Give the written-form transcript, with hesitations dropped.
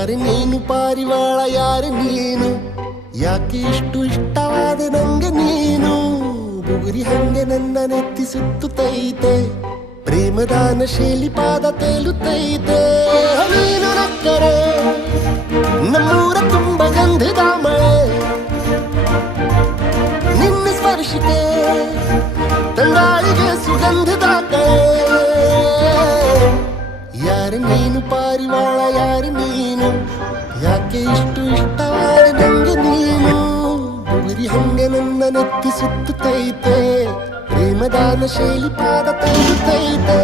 ಯಾರು ನೀನು ಪಾರಿವಾಳ ಯಾರು ನೀನು ಯಾಕೆ ಇಷ್ಟು ಇಷ್ಟವಾದ ನಂಗೆ ನೀನು ಬುಗುರಿ ಹಂಗೆ ನನ್ನ ನೆತ್ತಿ ಸುತ್ತುತ್ತೈತೆ ಪ್ರೇಮದಾನ ಶೈಲಿ ಪಾದ ತೇಲುತ್ತೈತೆ ನೀನು ನಕ್ಕರೆ ನಮ್ಮೂರ ತುಂಬ ಗಂಧದ ಮಳೆ ನಿನ್ನ ಸ್ಪರ್ಶಿಕೆ ತಂಗಾಳಿಗೆ ಸುಗಂಧದ ಕಳೆ ಯಾರು ನೀನು ಪಾರಿವಾಳ ಯಾರು ನೀನು ಯಾಕೆ ಇಷ್ಟು ಇಷ್ಟವಾದ ನಂಗೆ ನೀನು ಬುಗುರಿ ಹಂಗೆ ನನ್ನ ನೆತ್ತಿ ಸುತ್ತುತ್ತೈತೆ ಪ್ರೇಮದಾನ ಶೈಲಿ ಪಾದ ತೇಲುತ್ತೈತೆ